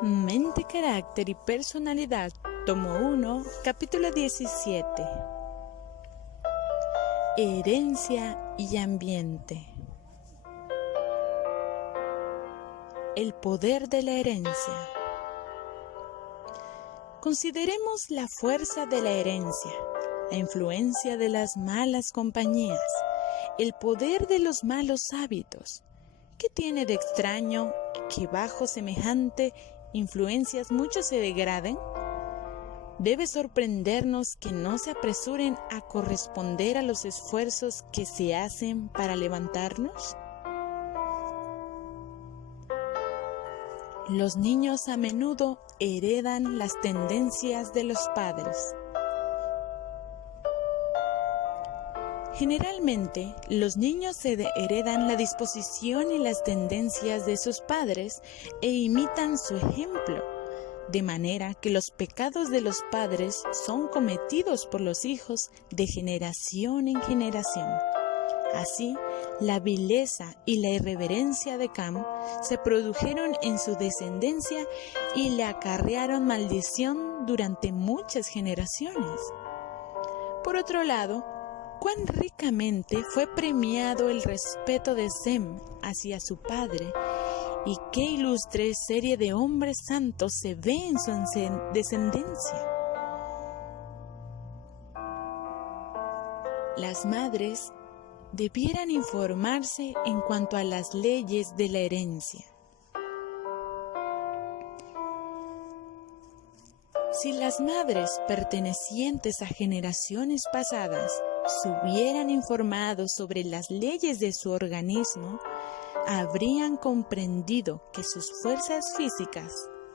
Mente, carácter y personalidad, tomo 1, capítulo 17. Herencia y ambiente. El poder de la herencia. Consideremos la fuerza de la herencia, la influencia de las malas compañías, el poder de los malos hábitos. ¿Qué tiene de extraño que bajo semejante influencias muchos se degraden? Debe sorprendernos que no se apresuren a corresponder a los esfuerzos que se hacen para levantarnos. Los niños a menudo heredan las tendencias de los padres. Generalmente, los niños heredan la disposición y las tendencias de sus padres e imitan su ejemplo, de manera que los pecados de los padres son cometidos por los hijos de generación en generación. Así, la vileza y la irreverencia de Cam se produjeron en su descendencia y le acarrearon maldición durante muchas generaciones. Por otro lado, cuán ricamente fue premiado el respeto de Sem hacia su padre, y qué ilustre serie de hombres santos se ve en su descendencia. Las madres debieran informarse en cuanto a las leyes de la herencia. Si las madres pertenecientes a generaciones pasadas se hubieran informado sobre las leyes de su organismo, habrían comprendido que sus fuerzas físicas,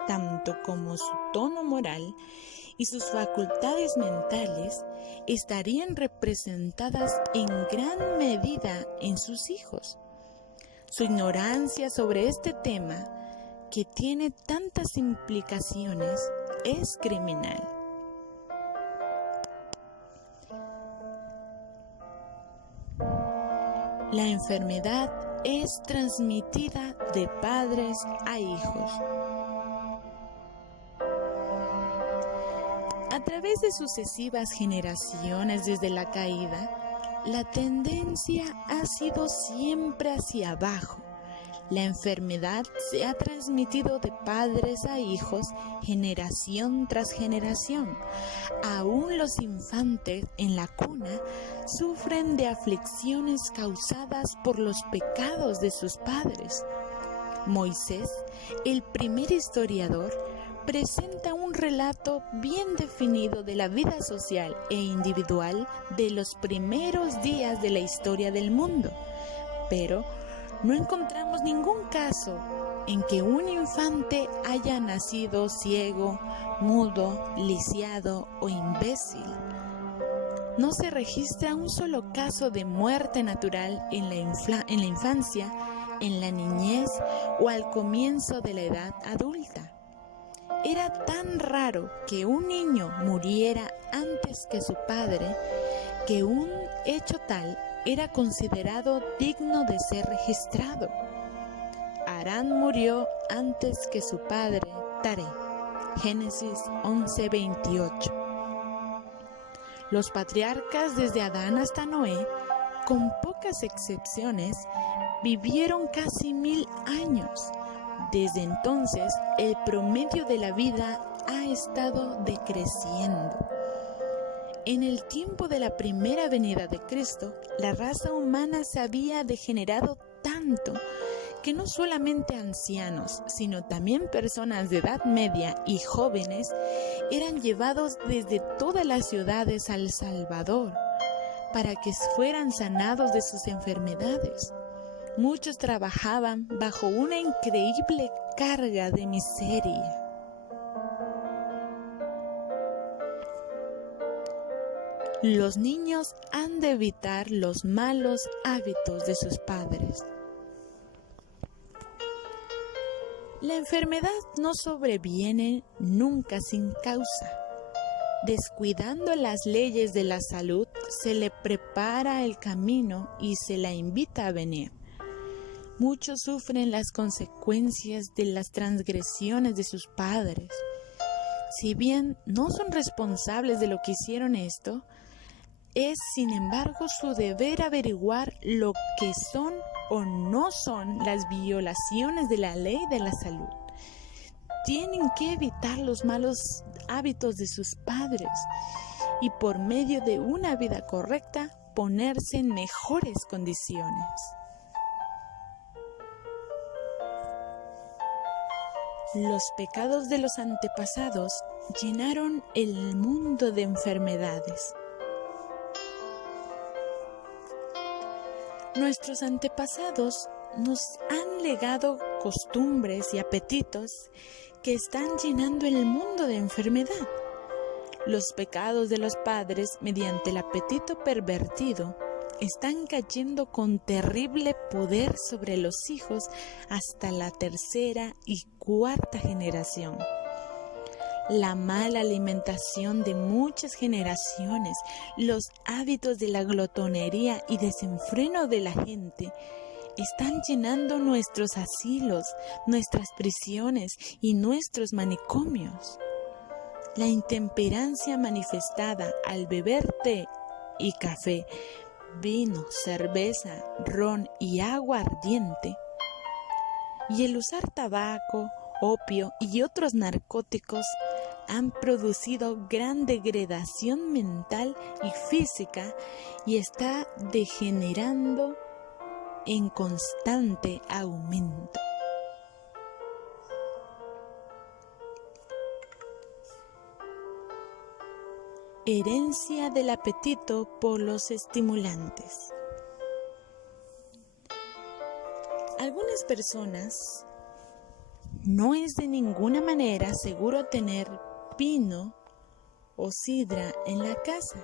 tanto como su tono moral y sus facultades mentales, estarían representadas en gran medida en sus hijos. Su ignorancia sobre este tema, que tiene tantas implicaciones, es criminal. La enfermedad es transmitida de padres a hijos. A través de sucesivas generaciones desde la caída, la tendencia ha sido siempre hacia abajo. La enfermedad se ha transmitido de padres a hijos, generación tras generación. Aún los infantes en la cuna sufren de aflicciones causadas por los pecados de sus padres. Moisés, el primer historiador, presenta un relato bien definido de la vida social e individual de los primeros días de la historia del mundo, pero no encontramos ningún caso en que un infante haya nacido ciego, mudo, lisiado o imbécil. No se registra un solo caso de muerte natural en la infancia, en la niñez o al comienzo de la edad adulta. Era tan raro que un niño muriera antes que su padre, que un hecho tal era considerado digno de ser registrado. Arán murió antes que su padre, Taré. Génesis 11:28. Los patriarcas desde Adán hasta Noé, con pocas excepciones, vivieron casi 1000 años. Desde entonces, el promedio de la vida ha estado decreciendo. En el tiempo de la primera venida de Cristo, la raza humana se había degenerado tanto que no solamente ancianos, sino también personas de edad media y jóvenes eran llevados desde todas las ciudades al Salvador para que fueran sanados de sus enfermedades. Muchos trabajaban bajo una increíble carga de miseria. Los niños han de evitar los malos hábitos de sus padres. La enfermedad no sobreviene nunca sin causa. Descuidando las leyes de la salud, se le prepara el camino y se la invita a venir. Muchos sufren las consecuencias de las transgresiones de sus padres. Si bien no son responsables de lo que hicieron esto, es sin embargo su deber averiguar lo que son o no son las violaciones de la ley de la salud. Tienen que evitar los malos hábitos de sus padres y por medio de una vida correcta ponerse en mejores condiciones. Los pecados de los antepasados llenaron el mundo de enfermedades. Nuestros antepasados nos han legado costumbres y apetitos que están llenando el mundo de enfermedad. Los pecados de los padres, mediante el apetito pervertido, están cayendo con terrible poder sobre los hijos hasta la tercera y cuarta generación. La mala alimentación de muchas generaciones, los hábitos de la glotonería y desenfreno de la gente están llenando nuestros asilos, nuestras prisiones y nuestros manicomios. La intemperancia manifestada al beber té y café, vino, cerveza, ron y agua ardiente, y el usar tabaco, opio y otros narcóticos han producido gran degradación mental y física y está degenerando en constante aumento. Herencia del apetito por los estimulantes. Algunas personas no es de ninguna manera seguro tener vino o sidra en la casa.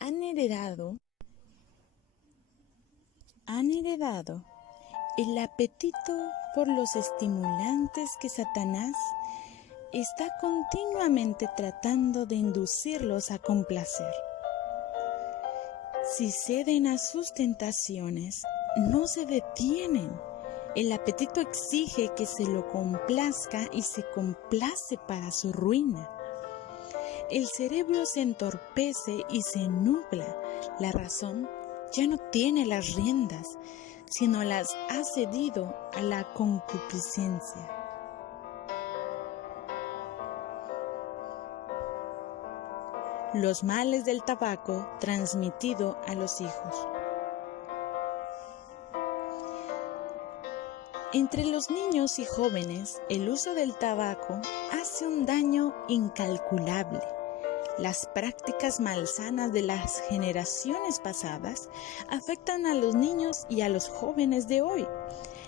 Han heredado el apetito por los estimulantes que Satanás está continuamente tratando de inducirlos a complacer. Si ceden a sus tentaciones, no se detienen. El apetito exige que se lo complazca y se complace para su ruina. El cerebro se entorpece y se nubla. La razón ya no tiene las riendas, sino las ha cedido a la concupiscencia. Los males del tabaco transmitido a los hijos. Entre los niños y jóvenes, el uso del tabaco hace un daño incalculable. Las prácticas malsanas de las generaciones pasadas afectan a los niños y a los jóvenes de hoy.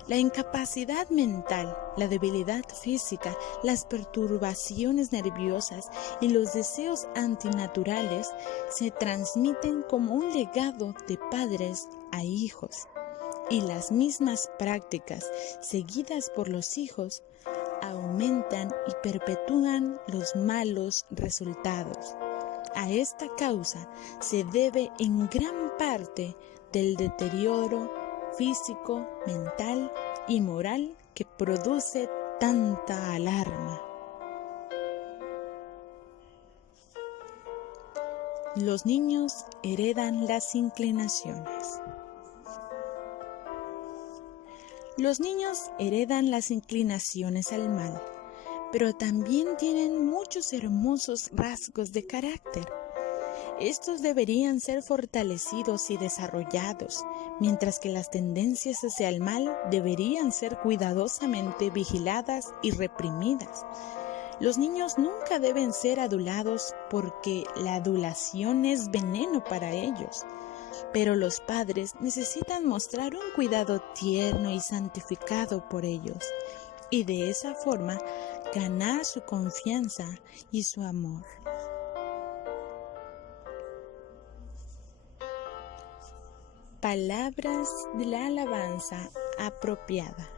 La incapacidad mental, la debilidad física, las perturbaciones nerviosas y los deseos antinaturales se transmiten como un legado de padres a hijos. Y las mismas prácticas seguidas por los hijos aumentan y perpetúan los malos resultados. A esta causa se debe en gran parte del deterioro físico, mental y moral que produce tanta alarma. Los niños heredan las inclinaciones. Los niños heredan las inclinaciones al mal, pero también tienen muchos hermosos rasgos de carácter. Estos deberían ser fortalecidos y desarrollados, mientras que las tendencias hacia el mal deberían ser cuidadosamente vigiladas y reprimidas. Los niños nunca deben ser adulados porque la adulación es veneno para ellos. Pero los padres necesitan mostrar un cuidado tierno y santificado por ellos, y de esa forma ganar su confianza y su amor. Palabras de la alabanza apropiada.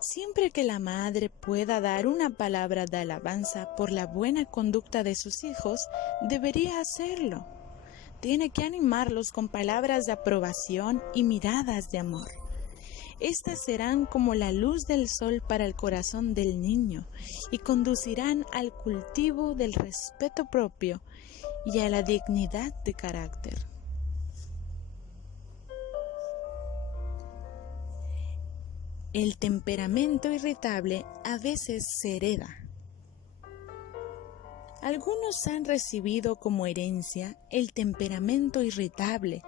Siempre que la madre pueda dar una palabra de alabanza por la buena conducta de sus hijos, debería hacerlo. tiene que animarlos con palabras de aprobación y miradas de amor. Estas serán como la luz del sol para el corazón del niño y conducirán al cultivo del respeto propio y a la dignidad de carácter. El temperamento irritable a veces se hereda. Algunos han recibido como herencia el temperamento irritable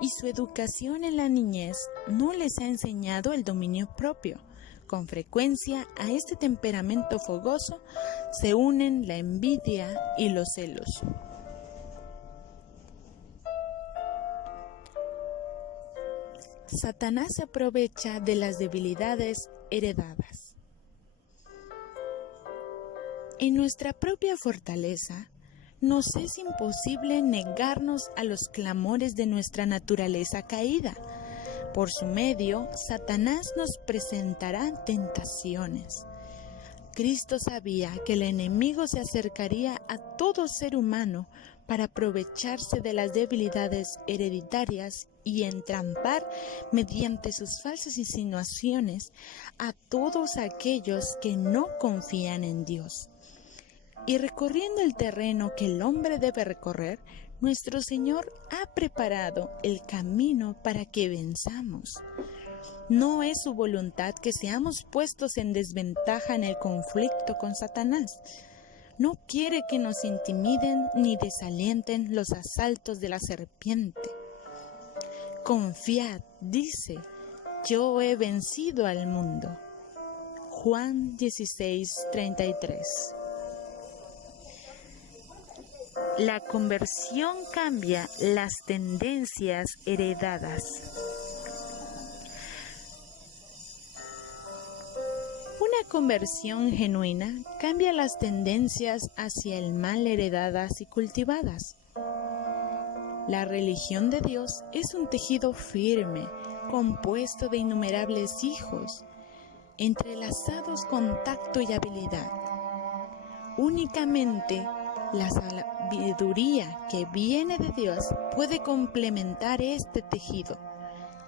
y su educación en la niñez no les ha enseñado el dominio propio. Con frecuencia a este temperamento fogoso se unen la envidia y los celos. Satanás se aprovecha de las debilidades heredadas. En nuestra propia fortaleza, nos es imposible negarnos a los clamores de nuestra naturaleza caída. Por su medio, Satanás nos presentará tentaciones. Cristo sabía que el enemigo se acercaría a todo ser humano para aprovecharse de las debilidades hereditarias y entrampar mediante sus falsas insinuaciones a todos aquellos que no confían en Dios. Y recorriendo el terreno que el hombre debe recorrer, nuestro Señor ha preparado el camino para que venzamos. No es su voluntad que seamos puestos en desventaja en el conflicto con Satanás. No quiere que nos intimiden ni desalienten los asaltos de la serpiente. Confiad, dice, yo he vencido al mundo. Juan 16:33. La conversión cambia las tendencias heredadas. Una conversión genuina cambia las tendencias hacia el mal heredadas y cultivadas. La religión de Dios es un tejido firme, compuesto de innumerables hijos, entrelazados con tacto y habilidad. Únicamente la sabiduría que viene de Dios puede complementar este tejido.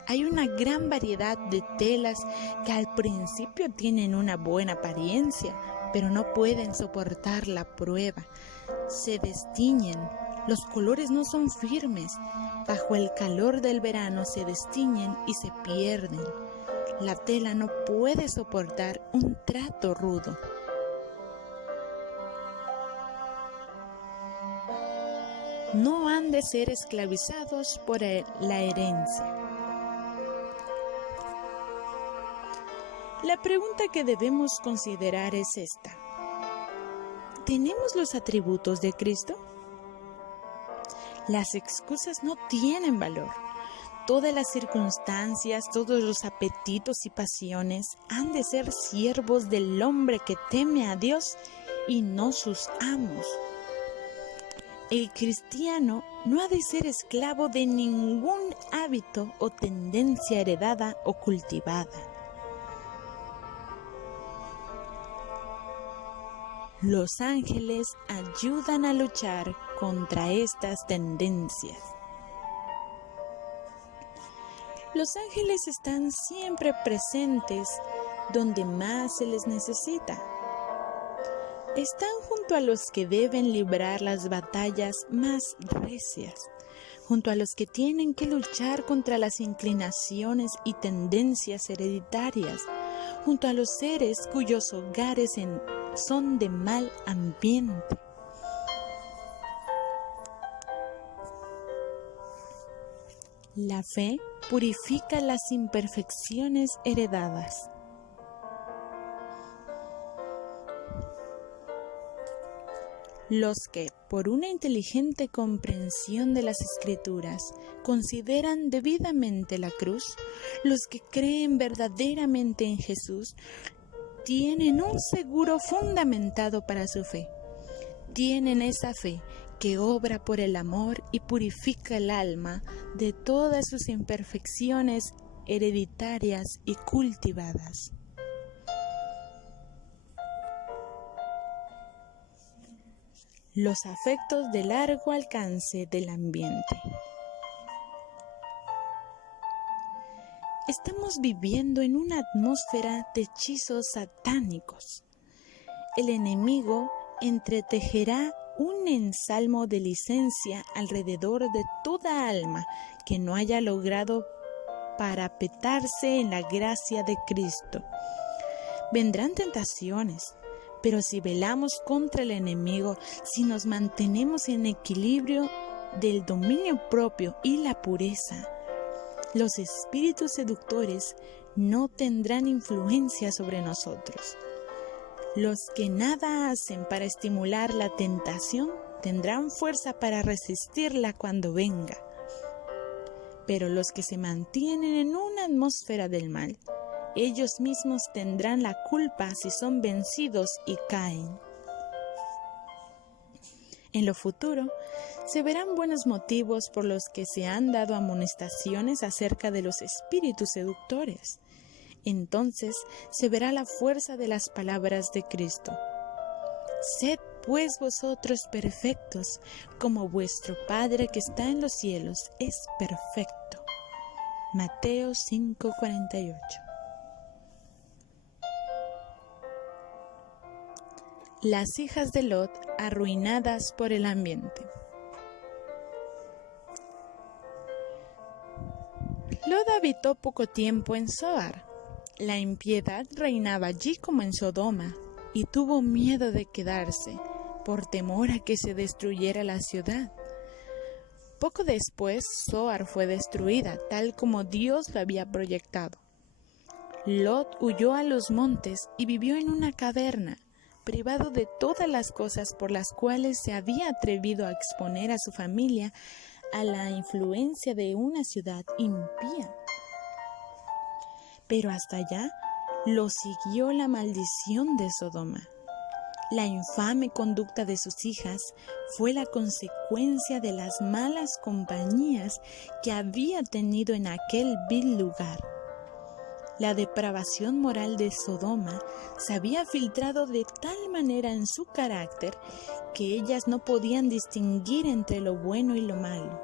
Hay una gran variedad de telas que al principio tienen una buena apariencia, pero no pueden soportar la prueba. Se destiñen, los colores no son firmes. Bajo el calor del verano se destiñen y se pierden. La tela no puede soportar un trato rudo. No han de ser esclavizados por la herencia. La pregunta que debemos considerar es esta: ¿tenemos los atributos de Cristo? Las excusas no tienen valor. Todas las circunstancias, todos los apetitos y pasiones han de ser siervos del hombre que teme a Dios y no sus amos. El cristiano no ha de ser esclavo de ningún hábito o tendencia heredada o cultivada. Los ángeles ayudan a luchar contra estas tendencias. Los ángeles están siempre presentes donde más se les necesita. Están junto a los que deben librar las batallas más recias, junto a los que tienen que luchar contra las inclinaciones y tendencias hereditarias, junto a los seres cuyos hogares son de mal ambiente. La fe purifica las imperfecciones heredadas. Los que, por una inteligente comprensión de las Escrituras, consideran debidamente la cruz, los que creen verdaderamente en Jesús, tienen un seguro fundamentado para su fe. Tienen esa fe que obra por el amor y purifica el alma de todas sus imperfecciones hereditarias y cultivadas. Los afectos de largo alcance del ambiente. Estamos viviendo en una atmósfera de hechizos satánicos. El enemigo entretejerá un ensalmo de licencia alrededor de toda alma que no haya logrado parapetarse en la gracia de Cristo. Vendrán tentaciones, pero si velamos contra el enemigo, si nos mantenemos en equilibrio del dominio propio y la pureza, los espíritus seductores no tendrán influencia sobre nosotros. Los que nada hacen para estimular la tentación tendrán fuerza para resistirla cuando venga. Pero los que se mantienen en una atmósfera del mal, ellos mismos tendrán la culpa si son vencidos y caen. En lo futuro, se verán buenos motivos por los que se han dado amonestaciones acerca de los espíritus seductores. Entonces se verá la fuerza de las palabras de Cristo. Sed pues vosotros perfectos, como vuestro Padre que está en los cielos es perfecto. Mateo 5:48. Las hijas de Lot arruinadas por el ambiente. Lot habitó poco tiempo en Zoar. La impiedad reinaba allí como en Sodoma, y tuvo miedo de quedarse, por temor a que se destruyera la ciudad. Poco después, Zoar fue destruida, tal como Dios lo había proyectado. Lot huyó a los montes y vivió en una caverna, privado de todas las cosas por las cuales se había atrevido a exponer a su familia a la influencia de una ciudad impía. Pero hasta allá lo siguió la maldición de Sodoma. La infame conducta de sus hijas fue la consecuencia de las malas compañías que había tenido en aquel vil lugar. La depravación moral de Sodoma se había filtrado de tal manera en su carácter que ellas no podían distinguir entre lo bueno y lo malo.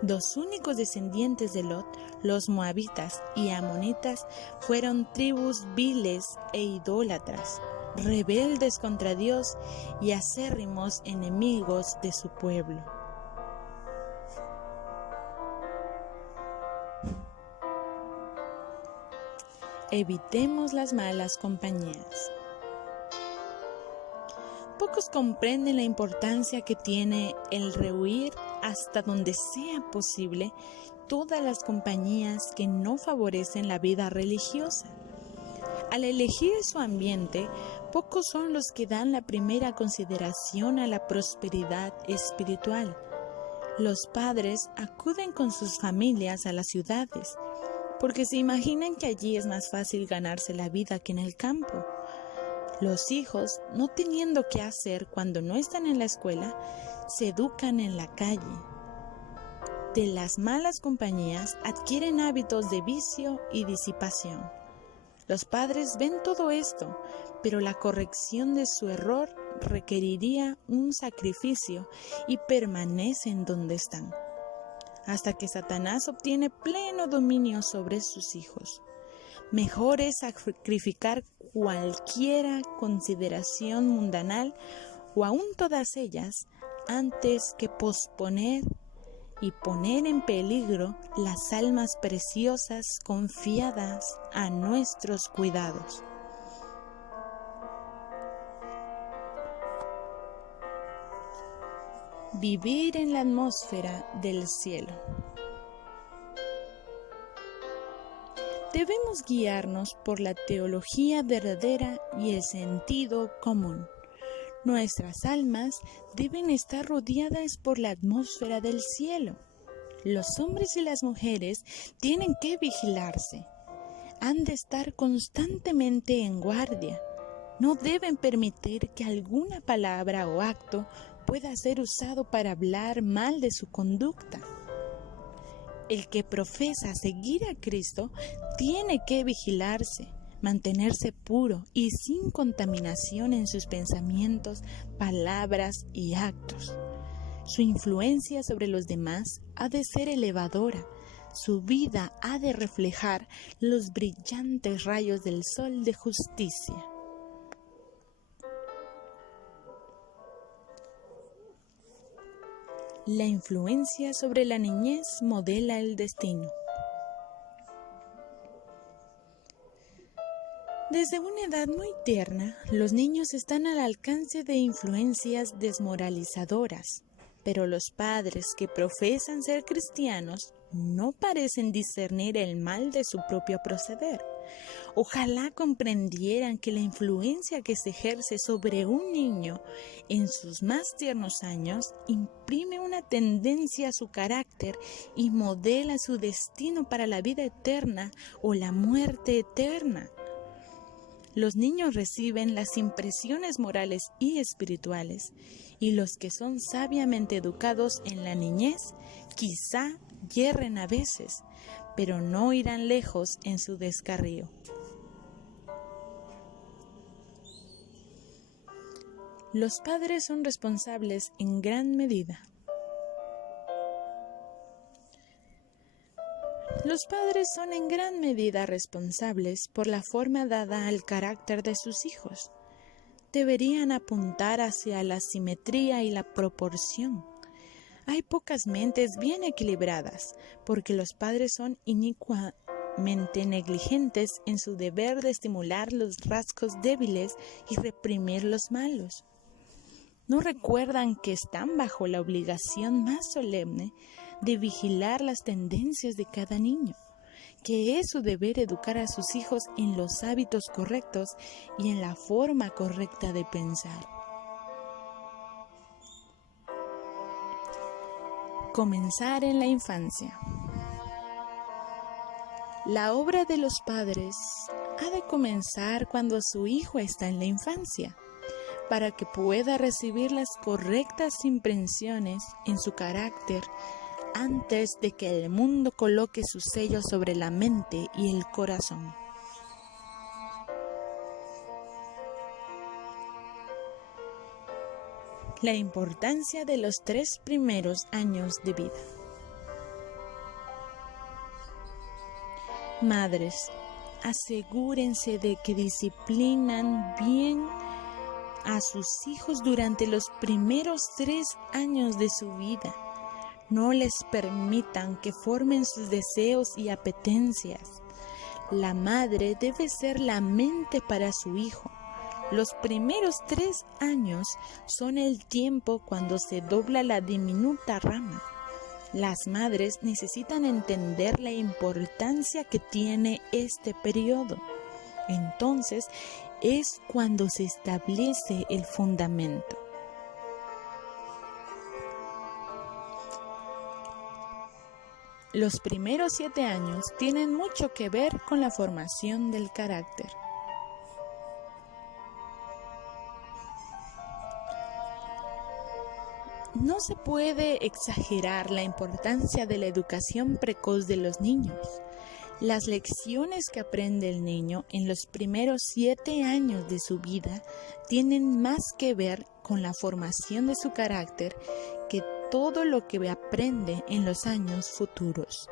Los únicos descendientes de Lot, los moabitas y amonitas, fueron tribus viles e idólatras, rebeldes contra Dios y acérrimos enemigos de su pueblo. Evitemos las malas compañías. Pocos comprenden la importancia que tiene el rehuir hasta donde sea posible todas las compañías que no favorecen la vida religiosa. Al elegir su ambiente, pocos son los que dan la primera consideración a la prosperidad espiritual. Los padres acuden con sus familias a las ciudades, porque se imaginan que allí es más fácil ganarse la vida que en el campo. Los hijos, no teniendo qué hacer cuando no están en la escuela, se educan en la calle. De las malas compañías adquieren hábitos de vicio y disipación. Los padres ven todo esto, pero la corrección de su error requeriría un sacrificio y permanecen donde están, hasta que Satanás obtiene pleno dominio sobre sus hijos. Mejor es sacrificar cualquiera consideración mundanal o aún todas ellas antes que posponer y poner en peligro las almas preciosas confiadas a nuestros cuidados. Vivir en la atmósfera del cielo. Debemos guiarnos por la teología verdadera y el sentido común. Nuestras almas deben estar rodeadas por la atmósfera del cielo. Los hombres y las mujeres tienen que vigilarse. Han de estar constantemente en guardia. No deben permitir que alguna palabra o acto pueda ser usado para hablar mal de su conducta. El que profesa seguir a Cristo tiene que vigilarse, mantenerse puro y sin contaminación en sus pensamientos, palabras y actos. Su influencia sobre los demás ha de ser elevadora. Su vida ha de reflejar los brillantes rayos del sol de justicia. La influencia sobre la niñez modela el destino. Desde una edad muy tierna, los niños están al alcance de influencias desmoralizadoras, pero los padres que profesan ser cristianos no parecen discernir el mal de su propio proceder. Ojalá comprendieran que la influencia que se ejerce sobre un niño en sus más tiernos años imprime una tendencia a su carácter y modela su destino para la vida eterna o la muerte eterna. Los niños reciben las impresiones morales y espirituales, y los que son sabiamente educados en la niñez quizá yerren a veces, pero no irán lejos en su descarrío. Los padres son responsables en gran medida. Los padres son en gran medida responsables por la forma dada al carácter de sus hijos. Deberían apuntar hacia la simetría y la proporción. Hay pocas mentes bien equilibradas, porque los padres son inicuamente negligentes en su deber de estimular los rasgos débiles y reprimir los malos. ¿No recuerdan que están bajo la obligación más solemne de vigilar las tendencias de cada niño? Que es su deber educar a sus hijos en los hábitos correctos y en la forma correcta de pensar. Comenzar en la infancia. La obra de los padres ha de comenzar cuando su hijo está en la infancia, para que pueda recibir las correctas impresiones en su carácter antes de que el mundo coloque su sello sobre la mente y el corazón. La importancia de los 3 primeros años de vida. Madres, asegúrense de que disciplinan bien a sus hijos durante los primeros 3 años de su vida. No les permitan que formen sus deseos y apetencias. La madre debe ser la mente para su hijo. Los primeros 3 años son el tiempo cuando se dobla la diminuta rama. Las madres necesitan entender la importancia que tiene este periodo. Entonces es cuando se establece el fundamento. Los primeros 7 años tienen mucho que ver con la formación del carácter. No se puede exagerar la importancia de la educación precoz de los niños. Las lecciones que aprende el niño en los primeros 7 años de su vida tienen más que ver con la formación de su carácter que todo lo que aprende en los años futuros.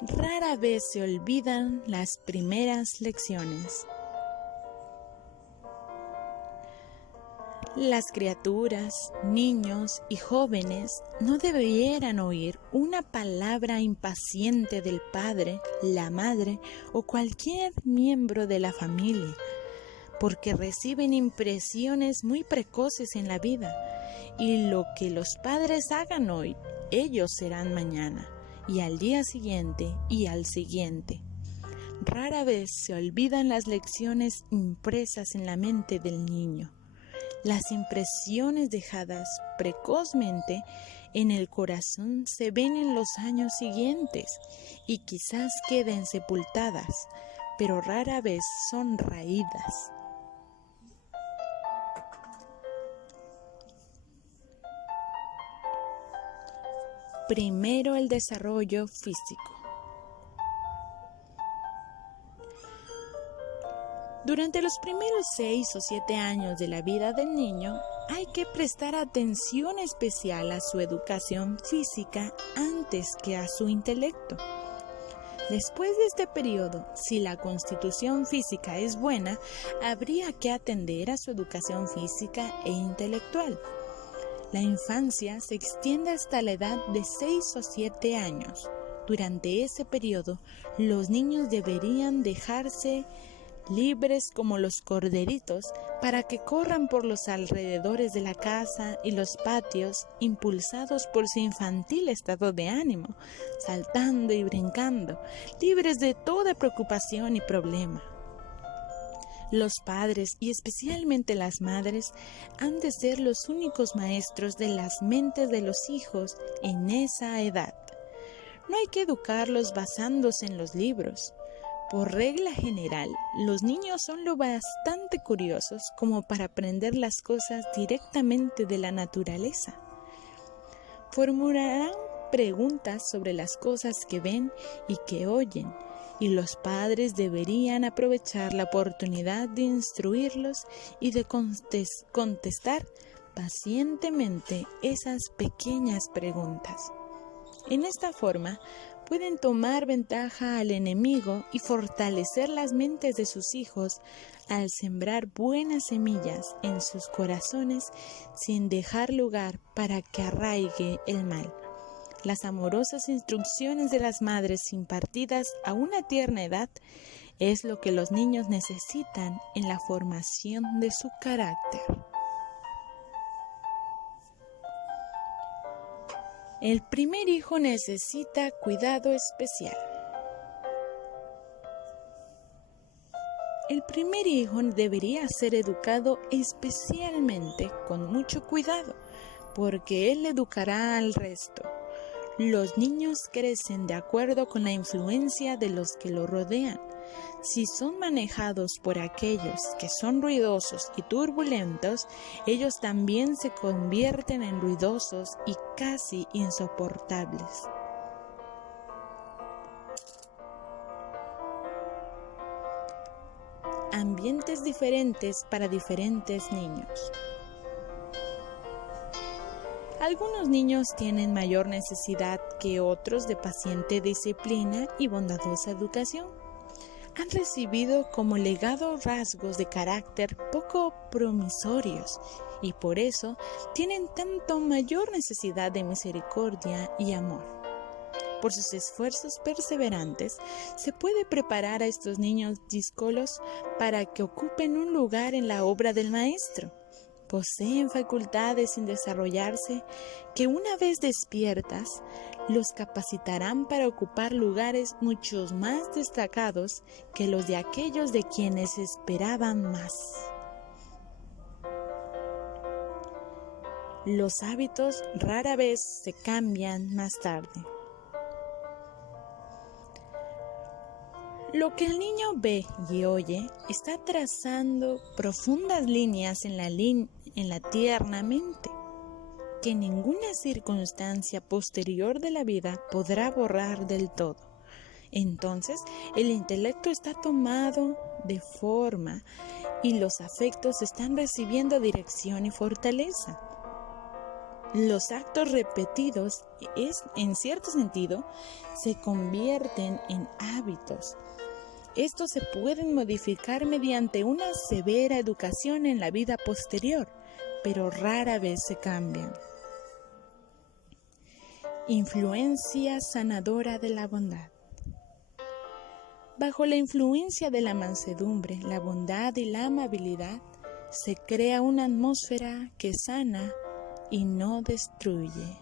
Rara vez se olvidan las primeras lecciones. Las criaturas, niños y jóvenes no debieran oír una palabra impaciente del padre, la madre o cualquier miembro de la familia, porque reciben impresiones muy precoces en la vida, y lo que los padres hagan hoy, ellos serán mañana, y al día siguiente, y al siguiente. Rara vez se olvidan las lecciones impresas en la mente del niño. Las impresiones dejadas precozmente en el corazón se ven en los años siguientes y quizás queden sepultadas, pero rara vez son raídas. Primero, el desarrollo físico. Durante los primeros 6 o 7 años de la vida del niño, hay que prestar atención especial a su educación física antes que a su intelecto. Después de este periodo, si la constitución física es buena, habría que atender a su educación física e intelectual. La infancia se extiende hasta la edad de 6 o 7 años. Durante ese periodo, los niños deberían dejarse libres como los corderitos para que corran por los alrededores de la casa y los patios, impulsados por su infantil estado de ánimo, saltando y brincando, libres de toda preocupación y problema. Los padres, y especialmente las madres, han de ser los únicos maestros de las mentes de los hijos en esa edad. No hay que educarlos basándose en los libros. Por regla general, los niños son lo bastante curiosos como para aprender las cosas directamente de la naturaleza. Formularán preguntas sobre las cosas que ven y que oyen, y los padres deberían aprovechar la oportunidad de instruirlos y de contestar pacientemente esas pequeñas preguntas. En esta forma, pueden tomar ventaja al enemigo y fortalecer las mentes de sus hijos al sembrar buenas semillas en sus corazones sin dejar lugar para que arraigue el mal. Las amorosas instrucciones de las madres impartidas a una tierna edad es lo que los niños necesitan en la formación de su carácter. El primer hijo necesita cuidado especial. El primer hijo debería ser educado especialmente con mucho cuidado, porque él educará al resto. Los niños crecen de acuerdo con la influencia de los que lo rodean. Si son manejados por aquellos que son ruidosos y turbulentos, ellos también se convierten en ruidosos y casi insoportables. Ambientes diferentes para diferentes niños. Algunos niños tienen mayor necesidad que otros de paciente disciplina y bondadosa educación. Han recibido como legado rasgos de carácter poco promisorios y por eso tienen tanto mayor necesidad de misericordia y amor. Por sus esfuerzos perseverantes, se puede preparar a estos niños díscolos para que ocupen un lugar en la obra del maestro. Poseen facultades sin desarrollarse que una vez despiertas los capacitarán para ocupar lugares mucho más destacados que los de aquellos de quienes esperaban más. Los hábitos rara vez se cambian más tarde. Lo que el niño ve y oye está trazando profundas líneas en la tierna mente, que ninguna circunstancia posterior de la vida podrá borrar del todo. Entonces, el intelecto está tomado de forma y los afectos están recibiendo dirección y fortaleza. Los actos repetidos, en cierto sentido, se convierten en hábitos. Estos se pueden modificar mediante una severa educación en la vida posterior, pero rara vez se cambian. Influencia sanadora de la bondad. Bajo la influencia de la mansedumbre, la bondad y la amabilidad, se crea una atmósfera que sana y no destruye.